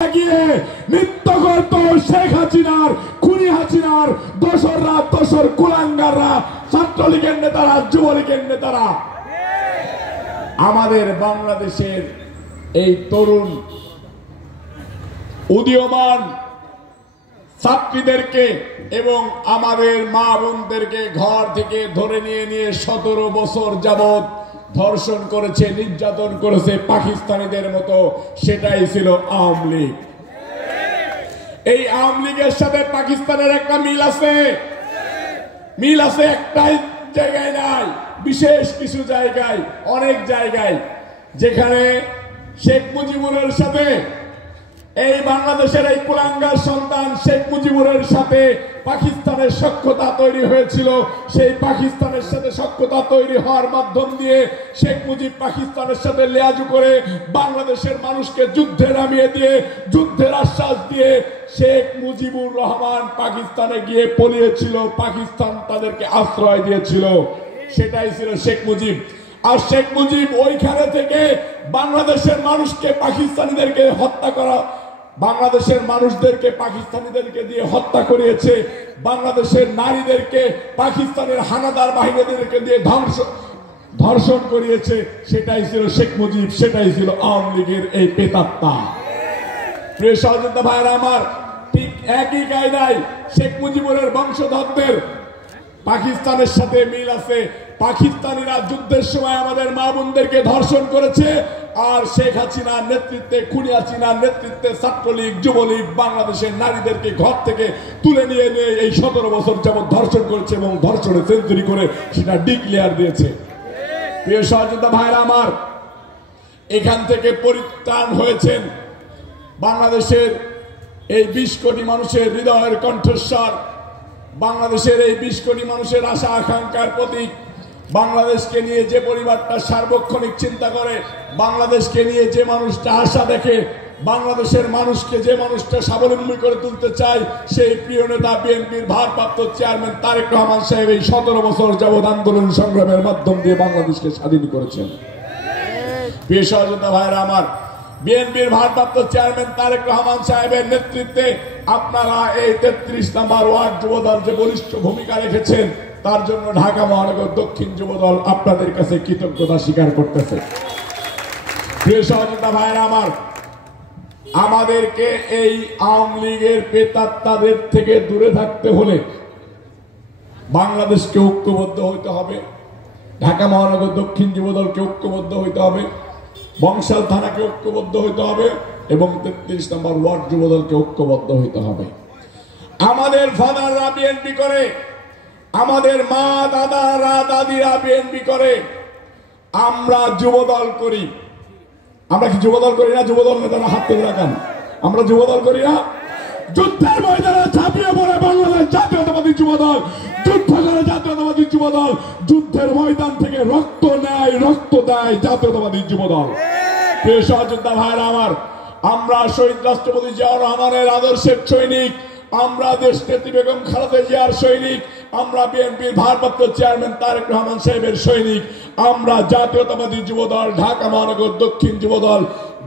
গিয়ে মৃত্যু করত শেখ হাসিনার খুনি হাসিনার দোসররা দোসর কুলাঙ্গাররা ছাত্রলীগের নেতারা যুবলীগের নেতারা আমাদের বাংলাদেশের এই তরুণ উদীয়মান ছাত্রীদেরকে এবং আমাদের মা বোনদেরকে ঘর থেকে ধরে নিয়ে 17 বছর যাবত ধর্ষণ করেছে, নির্যাতন করেছে পাকিস্তানিদের মতো। সেটাই ছিল আওয়ামী লীগ। এই আওয়ামী লীগের সাথে পাকিস্তানের একটা মিল আছে, একটাই জায়গায় নাই, বিশেষ কিছু জায়গায়, অনেক জায়গায়, যেখানে শেখ মুজিবুরের সাথে এই বাংলাদেশের এই কুলাঙ্গার সন্তান শেখ মুজিবুরের সাথে পাকিস্তানের সখ্যতা তৈরি হয়েছিল। সেই পাকিস্তানের সাথে সখ্যতা তৈরি হওয়ার মাধ্যম দিয়ে শেখ মুজিব পাকিস্তানের সাথে লেয়াজু করে বাংলাদেশের মানুষকে যুদ্ধে নামিয়ে দিয়ে, যুদ্ধের আশ্বাস দিয়ে শেখ মুজিবুর রহমান পাকিস্তানে গিয়ে পলিয়েছিল, পাকিস্তান তাদেরকে আশ্রয় দিয়েছিল। সেটাই ছিল শেখ মুজিব। আর শেখ মুজিব ওইখানে থেকে বাংলাদেশের মানুষকে পাকিস্তানিদেরকে হত্যা করা, বাংলাদেশের মানুষদেরকে পাকিস্তানিদেরকে দিয়ে হত্যা করিয়েছে, বাংলাদেশের নারীদেরকে পাকিস্তানের হানাদার বাহিনীদেরকে দিয়ে ধর্ষণ করিয়েছে। সেটাই ছিল শেখ মুজিব, সেটাই ছিল আওয়ামী লীগের এই প্রেতাত্মা। প্রিয় সহযোদ্ধা ভাইরা আমার, ঠিক একই কায়দায় শেখ মুজিবুরের বংশধরদের পাকিস্তানের সাথে মিল আছে। পাকিস্তানিরা যুদ্ধের সময় আমাদের মা বোনদেরকে ধর্ষণ করেছে, আর শেখ হাসিনার নেতৃত্বে, খুনি হাসিনার নেতৃত্বে ছাত্রলীগ যুবলীগ বাংলাদেশের নারীদেরকে ঘর থেকে তুলে নিয়ে এই 17 বছর যাবত ধর্ষণ করেছে এবং ধর্ষণে সেঞ্চুরি করে সেটা ডিক্লেয়ার দিয়েছে। প্রিয় সহযোদ্ধা ভাইরা আমার, এখান থেকে পরিত্রাণ হয়েছেন বাংলাদেশের এই 20 কোটি মানুষের হৃদয়ের কণ্ঠস্বর, বাংলাদেশের এই 20 কোটি মানুষের আশা আকাঙ্ক্ষার প্রতীক। বাংলাদেশকে নিয়ে যে পরিবারটা সার্বক্ষণিক চিন্তা করে, বাংলাদেশকে নিয়ে যে মানুষটা আশা দেখে, বাংলাদেশের মানুষকে যে মানুষটা স্বাবলম্বী করে তুলতে চায়, সেই প্রিয় নেতা বিএনপির ভারপ্রাপ্ত চেয়ারম্যান তারেক রহমান সাহেব এই 17 বছর যাবৎ আন্দোলন সংগ্রামের মাধ্যম দিয়ে বাংলাদেশকে স্বাধীন করেছেন। প্রিয় সহযোদ্ধা ভাইরা আমার, বিএনপির ভারপ্রাপ্ত চেয়ারম্যান তারেক রহমান সাহেবের নেতৃত্বে আপনারা এই 33 নম্বর ওয়ার্ড যুবদল যে বলিষ্ঠ ভূমিকা রেখেছেন, তার জন্য ঢাকা মহানগর দক্ষিণ যুবদল আপনাদের কাছে কৃতজ্ঞতা স্বীকার করতেছে। প্রিয় সহযোদ্ধা ভাইরা আমার, আমাদেরকে এই আওয়ামী লীগের প্রেতাত্মাদের থেকে দূরে থাকতে হলে বাংলাদেশকে ঐক্যবদ্ধ হইতে হবে, ঢাকা মহানগর দক্ষিণ যুবদলকে ঐক্যবদ্ধ হইতে হবে, বংশাল থানাকে ঐক্যবদ্ধ হইতে হবে এবং 33 নম্বর ওয়ার্ড যুবদলকে ঐক্যবদ্ধ হইতে হবে। আমাদের ফাদাররা বিএনপি করে, আমাদের মা দাদারা দাদিরা বিএনপি করে, আমরা যুবদল করি। আমরা কি যুবদল করি না? যুবদল নেতারা হাত তুলে রাখান। আমরা যুবদল করি না? যুদ্ধের ময়দানে ঝাঁপিয়ে পড়ে বাংলাদেশ জাতীয়তাবাদী যুবদল, যুদ্ধ করে জাতীয়তাবাদী যুবদল, যুদ্ধের ময়দান থেকে রক্ত নেয়, রক্ত দেয় জাতীয়তাবাদী যুবদল। প্রিয় সহযোদ্ধা ভাইরা আমার, আমরা শহীদ রাষ্ট্রপতি জিয়াউর রহমানের আদর্শের সৈনিক, আমরা দেশনেত্রী বেগম খালেদা জিয়ার সৈনিক, আমরা বিএনপির ভারপ্রাপ্ত চেয়ারম্যান তারেক রহমান সাহেবের সৈনিক, আমরা জাতীয়তাবাদী যুবদল ঢাকা মহানগর দক্ষিণ যুবদল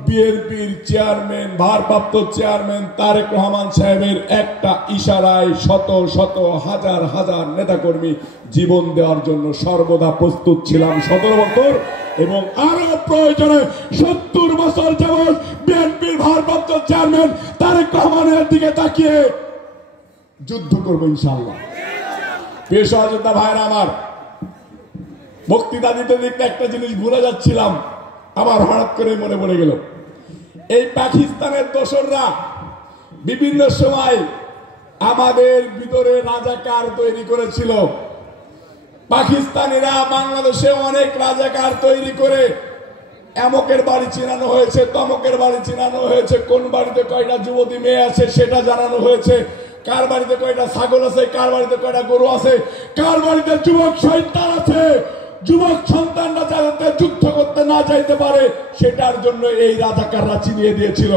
বিএনপির চেয়ারম্যান ভারপ্রাপ্ত চেয়ারম্যান তারেক রহমান সাহেবের একটা ইশারায় শত শত হাজার হাজার নেতাকর্মী জীবন দেওয়ার জন্য সর্বদা প্রস্তুত ছিলাম 17 বছর, এবং আরো প্রয়োজনে 70 বছর যাবৎ বিএনপির ভারপ্রাপ্ত চেয়ারম্যান তারেক রহমানের দিকে তাকিয়ে যুদ্ধ করবো ইনশাআল্লাহ। প্রিয় সহযোদ্ধা ভাইরা আমার, বক্তৃতা দিতে দিতে একটা জিনিস ভুলে যাচ্ছিলাম, আবার হঠাৎ করে মনে পড়ে গেল। এই পাকিস্তানের দোসররা বিভিন্ন সময় আমাদের ভিতরে রাজাকার তৈরি করেছিল। পাকিস্তানিরা বাংলাদেশে অনেক রাজাকার তৈরি করে এমকের বাড়ি চিনানো হয়েছে, তমকের বাড়ি চিনানো হয়েছে, কোন বাড়িতে কয়টা যুবতী মেয়ে আছে সেটা জানানো হয়েছে, কার বাড়িতে কয়টা ছাগল আছে, কার বাড়িতে কয়টা গরু আছে, কার বাড়িতে যুবক সন্তান আছে। যুবক সন্তানরা যাতে যুদ্ধ করতে না যাইতে পারে সেটার জন্য এই রাজাকাররা চিনিয়ে দিয়েছিল।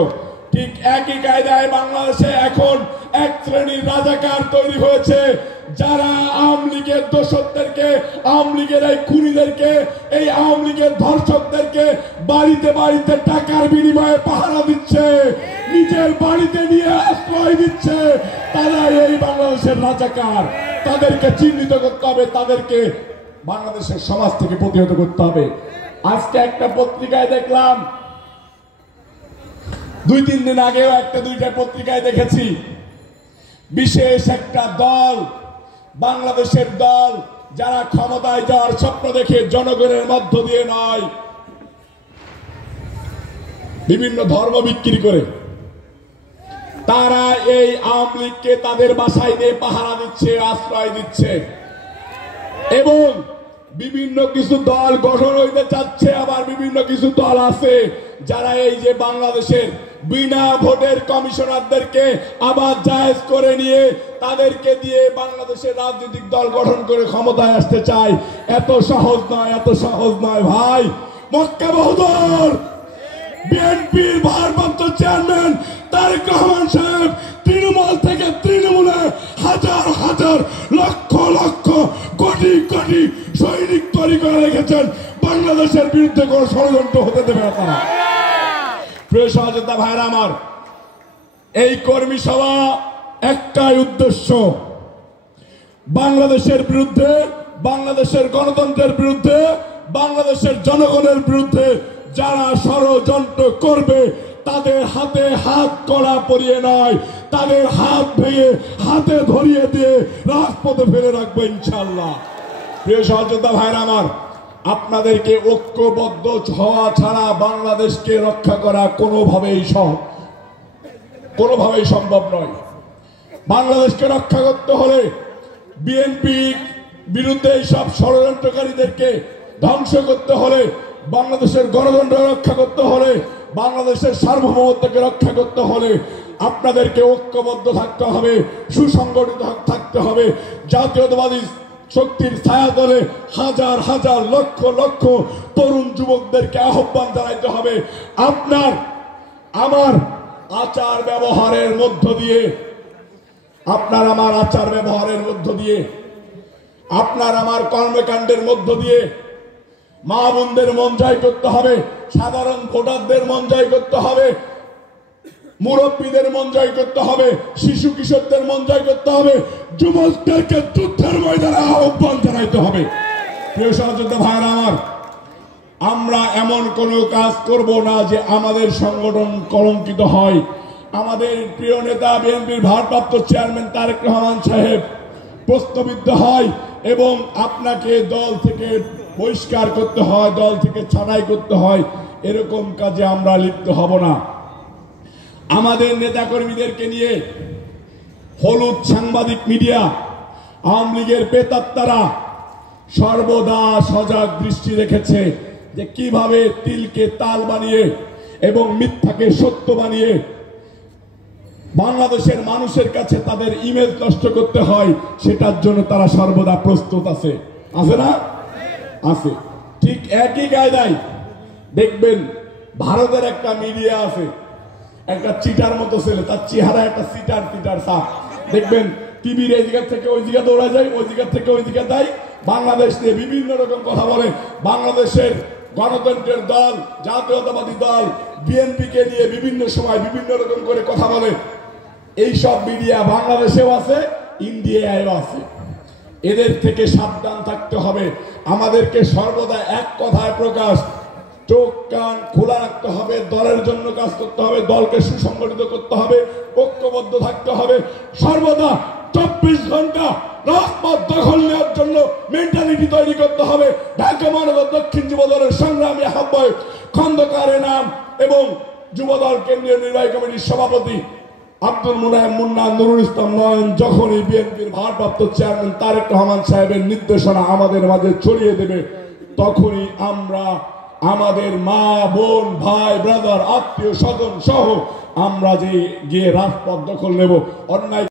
ঠিক একই কায়দায় বাংলাদেশে এখন এক শ্রেণীর রাজাকার তৈরি হয়েছে, যারা আওয়ামী লীগের দোসরদেরকে, আওয়ামী লীগের এই খুনিদেরকে, এই আওয়ামী লীগের ধর্ষকদেরকে বাড়িতে বাড়িতে টাকার বিনিময়ে পাহারা দিচ্ছে, নিজের বাড়িতে নিয়ে আশ্রয় দিচ্ছে, তারা এই বাংলাদেশের রাজাকার। তাদেরকে চিহ্নিত করতে হবে, তাদেরকে বাংলাদেশের সমাজ থেকে প্রতিহত করতে হবে। আজকে একটা পত্রিকায় দেখলাম, 2-3 দিন আগেও একটা দুইটা পত্রিকায় দেখেছি, বিশেষ একটা দল, বাংলাদেশের দল, যারা ক্ষমতায় যাওয়ার স্বপ্ন দেখে জনগণের মধ্য দিয়ে নয়, বিভিন্ন ধর্ম বিক্রি করে তারা এই আওয়ামী লীগকে তাদের বাসায় দিয়ে পাহারা দিচ্ছে, আশ্রয় দিচ্ছে, এবং বিভিন্ন কিছু দল গঠন হইতে চাচ্ছে। আবার বিভিন্ন কিছু দল আছে যারা এই যে বাংলাদেশের বিনা ভোটের কমিশনারদেরকে আবার জায়েজ করে নিয়ে তাদেরকে দিয়ে বাংলাদেশের রাজনৈতিক দল গঠন করে ক্ষমতায় আসতে চায়। এত সহজ নয়, এত সহজ নয় ভাই। মক্কা বহদুর বিএনপির ভারপ্রাপ্ত চেয়ারম্যান তারেক রহমান সাহেব তৃণমূল থেকে তৃণমূলে হাজার হাজার লক্ষ লক্ষ কোটি কোটি সৈনিক তৈরি করে রেখেছেন। বাংলাদেশের বিরুদ্ধে কোনো ষড়যন্ত্র হতে দেবে না তারা। প্রিয় সহযোদ্ধা ভাইরা আমার, এই কর্মী সভা একটাই উদ্দেশ্য, বাংলাদেশের বিরুদ্ধে, বাংলাদেশের গণতন্ত্রের বিরুদ্ধে, বাংলাদেশের জনগণের বিরুদ্ধে যারা ষড়যন্ত্র করবে তাদের হাতে হাত কড়া পরিয়ে নয়, তাদের হাত ভেঙে হাতে ধরিয়ে দিয়ে রাজপথে ফেলে রাখবে ইনশাআল্লাহ। প্রিয় সহযোদ্ধা ভাইরা আমার, আপনাদেরকে ঐক্যবদ্ধ হওয়া ছাড়া বাংলাদেশকে রক্ষা করা কোনোভাবেই সম্ভব নয়। বাংলাদেশকে রক্ষা করতে হলে বিএনপি বিরুদ্ধে সব ষড়যন্ত্রকারীদেরকে ধ্বংস করতে হলে, বাংলাদেশের গণতন্ত্র রক্ষা করতে হলে, বাংলাদেশের সার্বভৌমত্বকে রক্ষা করতে হলে আপনাদেরকে ঐক্যবদ্ধ থাকতে হবে, সুসংগঠিত থাকতে হবে। জাতীয়তাবাদী শক্তির ছায়াতলে হাজার হাজার লক্ষ লক্ষ তরুণ যুবকদেরকে আহ্বান জানাইতে হবে। আপনার আমার আচার ব্যবহারের মধ্য দিয়ে, আপনার আমার আচার ব্যবহারের মধ্য দিয়ে, আপনার আমার কর্মকাণ্ডের মধ্য দিয়ে মা বোনদের মন জয় করতে হবে, সাধারণ ভোটারদের মন জয় করতে হবে, মুরব্বীদের মন জয় করতে হবে, শিশু কিশোরদের মন জয় করতে হবে, যুবকদেরকে যুদ্ধের ময়দানে আহ্বান জানাইতে হবে। প্রিয় সহযোদ্ধা ভাইরা আমার, আমরা এমন কোনো কাজ করব না যে আমাদের সংগঠন কলঙ্কিত হয়। আমাদের প্রিয় নেতা বিএনপির ভারপ্রাপ্ত চেয়ারম্যান তারেক রহমান সাহেব প্রশ্নবিদ্ধ হয় এবং আপনাকে দল থেকে বহিষ্কার করতে হয়, দল থেকে ছাঁটাই করতে হয়, এরকম কাজে আমরা লিপ্ত হব না। আমাদের নেতাকর্মীদেরকে নিয়ে হলুদ সাংবাদিক মিডিয়া, আওয়ামী লীগের প্রেতাত্মারা সর্বদা সজাগ দৃষ্টি রেখেছে যে কিভাবে তিলকে তাল বানিয়ে এবং মিথ্যাকে সত্য বানিয়ে বাংলাদেশের মানুষের কাছে তাদের ইমেজ নষ্ট করতে হয়। সেটার জন্য তারা সর্বদা প্রস্তুত আছে, আছে না? আছে। ঠিক একই কায়দায় দেখবেন ভারতের একটা মিডিয়া আছে, একটা চিটার মতো ছেলে, তার চেহারা একটা চিটার সাপ। দেখবেন টিভির এই জায়গা থেকে ওই জায়গা দৌড়া যায়, ওই জায়গা থেকে ওই জায়গা দেয়, বাংলাদেশ নিয়ে বিভিন্ন রকম কথা বলে। বাংলাদেশের গণতন্ত্রের দল, জাতীয়তাবাদী দল বিএনপিকে নিয়ে বিভিন্ন সময় বিভিন্ন রকম করে কথা বলে। এই সব মিডিয়া বাংলাদেশেও আছে, ইন্ডিয়ায়ও আছে। এদের থেকে সাবধান থাকতে হবে। আমাদেরকে সর্বদা এক কথায় প্রকাশ, চোখ কান খোলা রাখতে হবে, দলের জন্য কাজ করতে হবে, দলকে সুসংগঠিত করতে হবে, ঐক্যবদ্ধ থাকতে হবে। সর্বদা 24 ঘন্টা রাজপথ দখল নেওয়ার জন্য মেন্টালিটি তৈরি করতে হবে। ঢাকা মহানগর দক্ষিণ যুবদলের সংগ্রামী আহ্বায়ক খন্দকার এনাম এবং যুবদল কেন্দ্রীয় নির্বাহী কমিটির সভাপতি আব্দুল মুনায়েম মুন্না নুরুল ইসলাম নয়ন যখনই বিএনপির ভারপ্রাপ্ত চেয়ারম্যান তারেক রহমান সাহেবের নির্দেশনা আমাদের মাঝে ছড়িয়ে দেবে, তখনই আমরা আমাদের মা বোন ভাই ব্রাদার আত্মীয় স্বজন সহ আমরা যে গিয়ে রাজপথ দখল নেব। অন্যায়